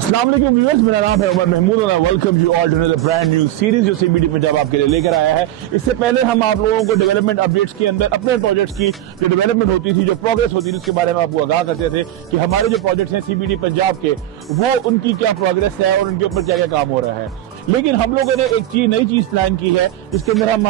अस्सलाम वालेकुम व्यूअर्स, मेरा नाम है उमर महमूद और welcome you all to another brand new series जो सीबीडी पंजाब आपके लिए लेकर आया है। इससे पहले हम आप लोगों को डेवलपमेंट अपडेट्स के अंदर अपने प्रोजेक्ट्स की जो डेवलपमेंट होती थी, जो प्रोग्रेस होती थी, उसके बारे में आपको आगाह करते थे कि हमारे जो प्रोजेक्ट्स हैं सीबीडी पंजाब के, वो उनकी क्या प्रोग्रेस है और उनके ऊपर क्या क्या काम हो रहा है। लेकिन हम लोगों ने एक नई चीज प्लान की है, जिसके अंदर हम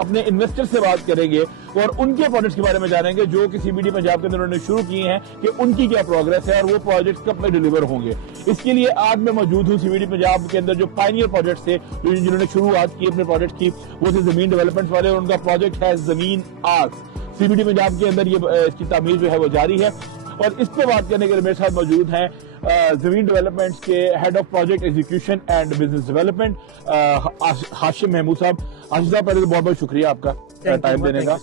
अपने इन्वेस्टर से बात करेंगे और उनके प्रोजेक्ट्स के बारे में जानेंगे जो कि सीबीडी पंजाब के अंदर उन्होंने शुरू किए हैं, कि उनकी क्या प्रोग्रेस है और वो प्रोजेक्ट्स कब तक डिलीवर होंगे। इसके लिए आज मैं मौजूद हूँ सीबीडी पंजाब के अंदर जो पायनियर प्रोजेक्ट्स थे, जिन्होंने शुरुआत की अपने प्रोजेक्ट की, वो थे जमीन डेवलपमेंट वाले, और उनका प्रोजेक्ट है जमीन आर्क्स। सीबीडी पंजाब के अंदर ये इसकी तामीर जो है वो जारी है। और इस पे बात करने के लिए मेरे साथ मौजूद हैं जमीन डेवलपमेंट्स के head of project execution and business development Hashim Mahmood साहब। हाशिम साहब, पहले तो बहुत बहुत शुक्रिया आपका टाइम देने का।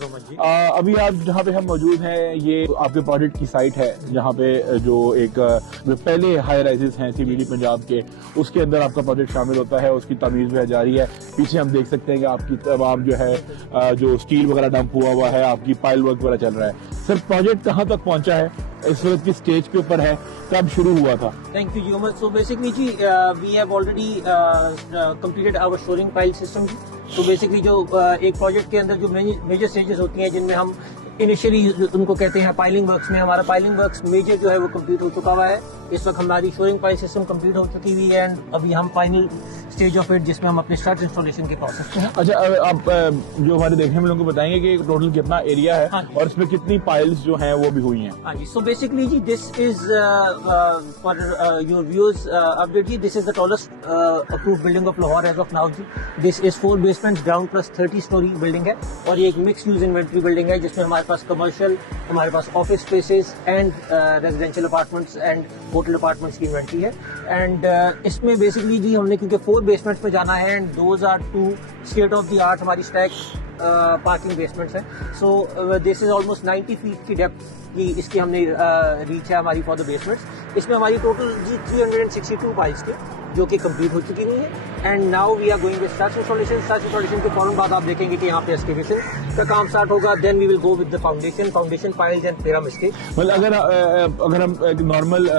अभी आप जहाँ पे हम मौजूद हैं, ये आपके प्रोजेक्ट की साइट है, जहाँ पे जो पहले हाई राइजेस हैं सीबीडी पंजाब के, उसके अंदर आपका प्रोजेक्ट शामिल होता है। उसकी तमीज़ जो है जारी है। पीछे हम देख सकते हैं कि आपकी तमाम जो है जो स्टील वगैरह डंप हुआ है, आपकी पाइल वर्क वगैरह चल रहा है। सर, प्रोजेक्ट कहाँ तक पहुँचा है, इस वक्त की स्टेज के ऊपर है, कब शुरू हुआ था? थैंक यू जी। सो बेसिकली जी we have already completed our shoring file system. तो बेसिकली जो एक प्रोजेक्ट के अंदर जो मेजर स्टेजेस होती हैं, जिनमें हम इनिशियली उनको कहते हैं पाइलिंग वर्क्स, में हमारा पाइलिंग वर्क्स मेजर जो है वो कंप्लीट हो चुका हुआ है। इस वक्त हमारी शोरिंग फाइल सिस्टम कंप्लीट हो चुकी हुई है एंड अभी हम फाइनल स्टेज ऑफ इट, जिसमें हम अपने स्ट्रक्चर इंस्टॉलेशन के प्रोसेस में हैं। अच्छा, आप जो हमारे देखने में लोगों को बताएंगे कि टोटल कितना एरिया है? हाँ, और इसमें कितनी पाइल्स जो हैं वो भी हुई हैं? हाँ जी। सो बेसिकली जी this is for your viewers update जी, this is the tallest approved building of Lahore as of now जी। This is 4 basements, ground plus 30 storey building है और ये एक मिक्स यूज इन्वेंट्री बिल्डिंग है, जिसमें हमारे पास कमर्शियल, हमारे पास office spaces and residential apartments and hotel apartments की इन्वेंट्री है। एंड इसमें बेसिकली जी हमने, क्योंकि 4 बेसमेंट्स में जाना है and those are 2 state of the art हमारी स्टैक पार्किंग बेसमेंट्स हैं। So this is almost 90 feet की डेप्थ की इसकी हमने रीच है हमारी फॉर द बेसमेंट्स। इसमें हमारी टोटल जी 362 पाइल्स थी, जो कि कंप्लीट हो चुकी हुई है। And now we are going with structure installation. Structure installation के फौरन बाद आप देखेंगे कि यहाँ पे एक्सकेवेशन का काम स्टार्ट होगा। Then we will go with the foundation piles and pyramid. मतलब अगर हम एक नॉर्मल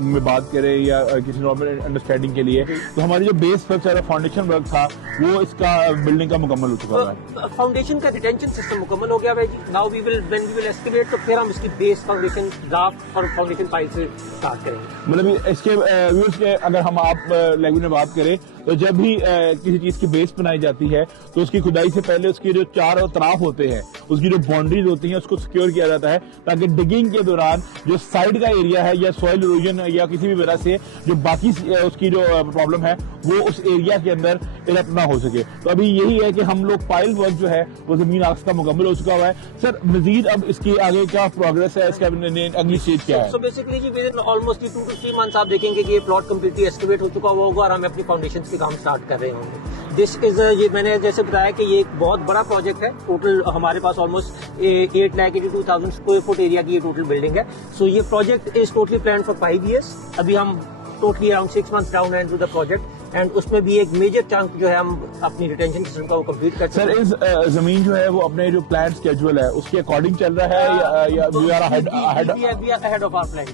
में बात करें या किसी नॉर्मल अंडरस्टैंडिंग के लिए, तो हमारी जो बेस वर्क है, फाउंडेशन वर्क था, वो इसका बिल्डिंग का मुकम्मल हो चुका है। फाउंडेशन का डिटेंशन सिस्टम मुकम्मल हो गया है जी। नाउ वी विल एक्सकेवेट, तो फिर हम इसकी बेस फाउंडेशन ड्राफ्ट और फाउंडेशन पाइल से स्टार्ट करेंगे। मतलब इसके व्यूअर्स के अगर हम आप लैंग्वेज में बात करें, तो जब भी किसी चीज की बेस बनाई जाती है, तो उसकी खुदाई से पहले उसके जो चारों तरफ होते हैं, उसकी जो बाउंड्रीज होती हैं, उसको सिक्योर किया जाता है, ताकि डिगिंग के दौरान जो साइड का एरिया है या सॉइल इरोजन या किसी भी वजह से जो बाकी उसकी जो प्रॉब्लम है, वो उस एरिया के अंदर इरप्ट ना हो सके। तो अभी यही है कि हम लोग पाइल वर्क जो है वो जमीन आर्क्स का मुकम्मल हो चुका हुआ है। सर, मजीद अब इसकी आगे क्या प्रोग्रेस है, इसका अगली स्टेज क्या है? सो बेसिकली जी within almost 2 to 3 months आप देखेंगे कि ये प्लॉट कंप्लीटली एक्सकेवेट हो चुका हुआ होगा और हम अपनी फाउंडेशन के काम स्टार्ट कर रहे होंगे। दिस इज ये मैंने जैसे बताया कि ये एक बहुत बड़ा प्रोजेक्ट है। टोटल हमारे पास ऑलमोस्ट 8,82,000 स्क्वायर फुट एरिया की ये टोटल बिल्डिंग है। सो ये project is totally plan for 5 years। अभी हम totally around 6 months down and to the project, and उसमें भी एक मेजर चंक जो है हम अपनी रिटेंशन सिस्टम का वो कंप्लीट कर सर, इस जमीन जो है वो अपने जो प्लान स्केड्यूल है उसके अकॉर्डिंग चल रहा है या we are ahead of our plan?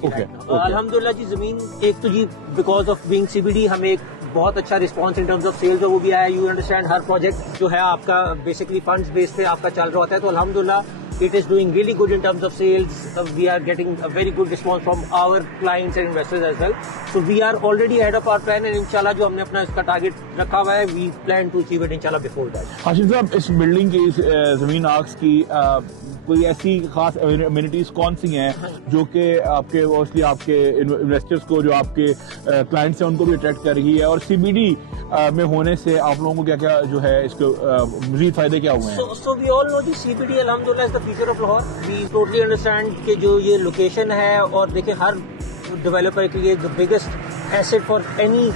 अल्हम्दुलिल्लाह जी, जमीन एक तो जी बिकॉज ऑफ बीइंग सीबीडी हमें एक बहुत अच्छा response in terms of sales वो भी आया। यू अंडरस्टैंड, हर प्रोजेक्ट जो है आपका बेसिकली फंड्स बेस पे आपका चल रहा होता है, तो अल्हम्दुलिल्लाह it is doing really good in terms of sales. We are getting a very good response from our clients and investors as well. So we are already ahead of our plan and inshallah जो हमने अपना इसका target रखा हुआ है, we plan to achieve it inshallah before that. Hashim साहब, इस building की, इस जमीन आर्क्स की कोई ऐसी खास अम्यूनिटीज कौन सी हैं जो कि आपके ऑब्वियसली आपके इन्वेस्टर्स को, जो आपके क्लाइंट्स हैं, उनको भी अट्रैक्ट कर रही है, और सीबीडी में होने से आप लोगों को क्या क्या जो है इसके मजीद फायदे क्या हुए हैं? So we all know the CBD अल्हम्दुलिल्लाह is the future of Lahore. We totally understand कि जो ये लोकेशन है, और देखिए हर डेवलपर के लिए the biggest asset for any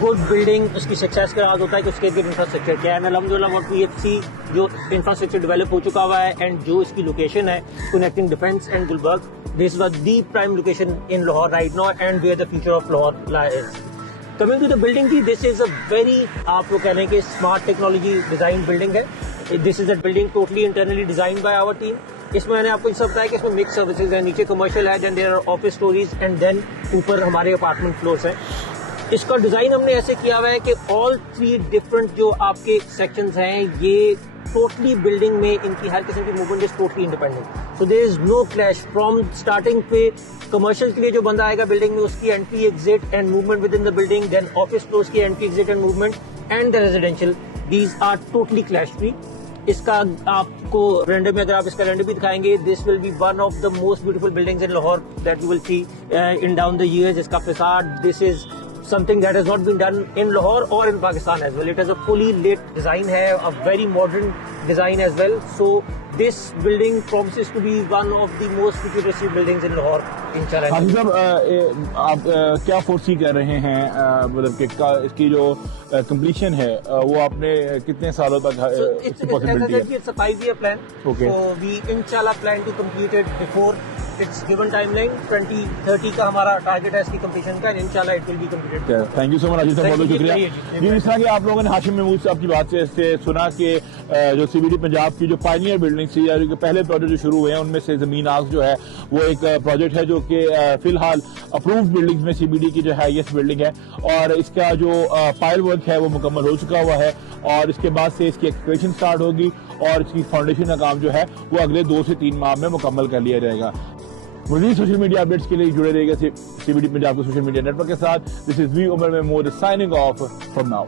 good building उसकी सक्सेस का राज होता है कि उसके इंफ्रास्ट्रक्चर क्या है। अल्हम्दुलिल्लाह व्हाट वी हैव सी, जो इंफ्रास्ट्रक्चर डेवलप हो चुका हुआ है एंड जो इसकी लोकेशन है connecting defence and Gulberg, this was the prime location in Lahore right now and where the future of Lahore lies. Coming to the building की, दिस इज अ वेरी, आप लोग कह रहे हैं कि स्मार्ट टेक्नोलॉजी डिजाइन बिल्डिंग है। This is a building totally internally design by our team इसमें मैंने आपको सब बताया कि इसमें मिक्स सर्विसेज है, नीचे कमर्शियल है, then there are office storeys and then ऊपर हमारे अपार्टमेंट फ्लोर्स हैं। इसका डिजाइन हमने ऐसे किया हुआ है कि ऑल 3 डिफरेंट जो आपके सेक्शंस हैं ये टोटली बिल्डिंग में इनकी हर किस्म की movement is totally independent, so there is no clash from starting पे। कमर्शियल के लिए जो बंदा आएगा बिल्डिंग में उसकी entry exit and movement within the building, then office floors की entry exit and movement and the residential, these are totally clash free. इसका आपको रेंडर में अगर आप इसका रेंडर भी दिखाएंगे, this will be one of the most beautiful buildings in Lahore that you will see in down the years. इसका facade, this is something that has not been done in Lahore or in Pakistan as well. It has a fully lit design है, a very modern design as well. So this building promises to be one of the most futuristic buildings in Lahore, inshallah. हाजी साहब, आप क्या फोर्सी कर रहे हैं, मतलब कि इसकी जो कंप्लीशन है वो आपने कितने सालों तक पॉसिबिलिटी है? It's a 5-year plan. Okay. So we inshallah plan to complete it before its given timeline 2030 का हमारा टारगेट है इसकी कंप्लीशन का, इंशाल्लाह it will be completed. Thank you so much हाजी साहब, बहुत बहुत शुक्रिया। जी, इस तरह की आप लोगों ने हाशिम महमूद साहब की बात से सुना कि जो CBD पंजाब की जो पायनियर बिल्डिंग थी या जो पहले प्रोजेक्ट जो शुरू हुए हैं उनमें से ज़मीन आग जो है वो एक प्रोजेक्ट है जो कि फिलहाल अप्रूव्ड बिल्डिंग्स में CBD की जो हाईएस्ट बिल्डिंग है, और इसका जो पायल वर्क है वो मुकम्मल हो चुका हुआ है, और इसके बाद से इसकी एक्सकवेशन स्टार्ट होगी और इसकी फाउंडेशन का काम जो है वो अगले 2 से 3 माह में मुकम्मल कर लिया जाएगा। मज़ीद सोशल मीडिया अपडेट्स के लिए जुड़े रहिएगा CBD पंजाब के सोशल मीडिया नेटवर्क के साथ। This is me Umar Mahmood signing off from now.